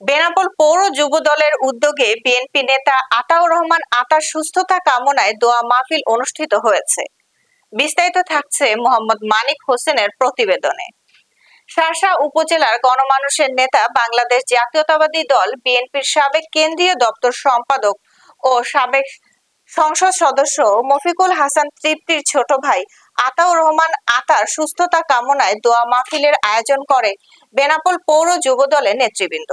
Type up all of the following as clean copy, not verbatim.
বেনাপোল পৌর যুব দলের উদ্যোগে বিএনপি নেতা আতাউর রহমান আতার সুস্থতা কামনায় দোয়া মাহফিল অনুষ্ঠিত হয়েছে। বিস্তারিত থাকছে মোহাম্মদ মানিক হোসেনের প্রতিবেদনে। শার্শা উপজেলার গণমানুষের নেতা, বাংলাদেশ জাতীয়তাবাদী দল বিএনপির সাবেক কেন্দ্রীয় দপ্তর সম্পাদক ও সাবেক সংসদ সদস্য মফিকুল হাসান তৃপ্তির ছোট ভাই আতাউর রহমান আতার সুস্থতা কামনায় দোয়া মাহফিলের আয়োজন করে বেনাপোল পৌর যুব দলের নেতৃবৃন্দ।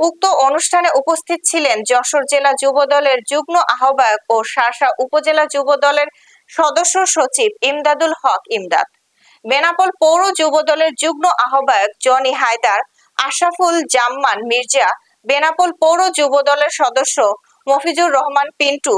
উক্ত অনুষ্ঠানে উপস্থিত ছিলেন যশোর জেলা যুব দলের যুগ্ম আহ্বায়ক ও শার্শা উপজেলা যুব দলের সদস্য সচিব ইমদাদুল হক ইমদাদ, বেনাপোল পৌর যুব দলের যুগ্ম আহ্বায়ক জনি হায়দার, আশরাফুল জাম্মান মির্জা, বেনাপোল পৌর যুব দলের সদস্য মফিজুর রহমান পিন্টু,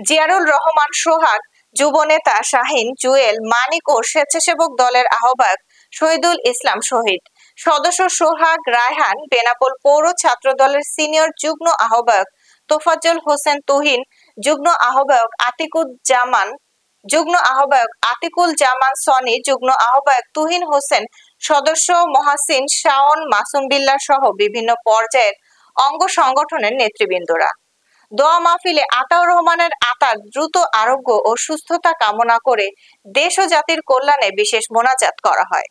জিয়ারুল রহমান সোহাগ, যুব নেতা শাহিন জুয়েল মানিক ও স্বেচ্ছাসেবক দলের আহ্বায়ক শহীদুল ইসলাম শহীদ, সদস্য সোহাগ রায়হান, বেনাপোল পৌর ছাত্র দলের সিনিয়র যুগ্ম আহ্বায়ক তোফাজ্জল হোসেন তুহিন, যুগ্ম আহ্বায়ক আতিকুল জামান সনি, যুগ্ম আহ্বায়ক তুহিন হোসেন, সদস্য মহাসিন শাওন, মাসুম বিল্লাহ সহ বিভিন্ন পর্যায়ের অঙ্গ সংগঠনের নেতৃবৃন্দরা। দোয়া মাহফিলে আতাউর রহমানের আতার দ্রুত আরোগ্য ও সুস্থতা কামনা করে দেশ ও জাতির কল্যাণে বিশেষ মোনাজাত করা হয়।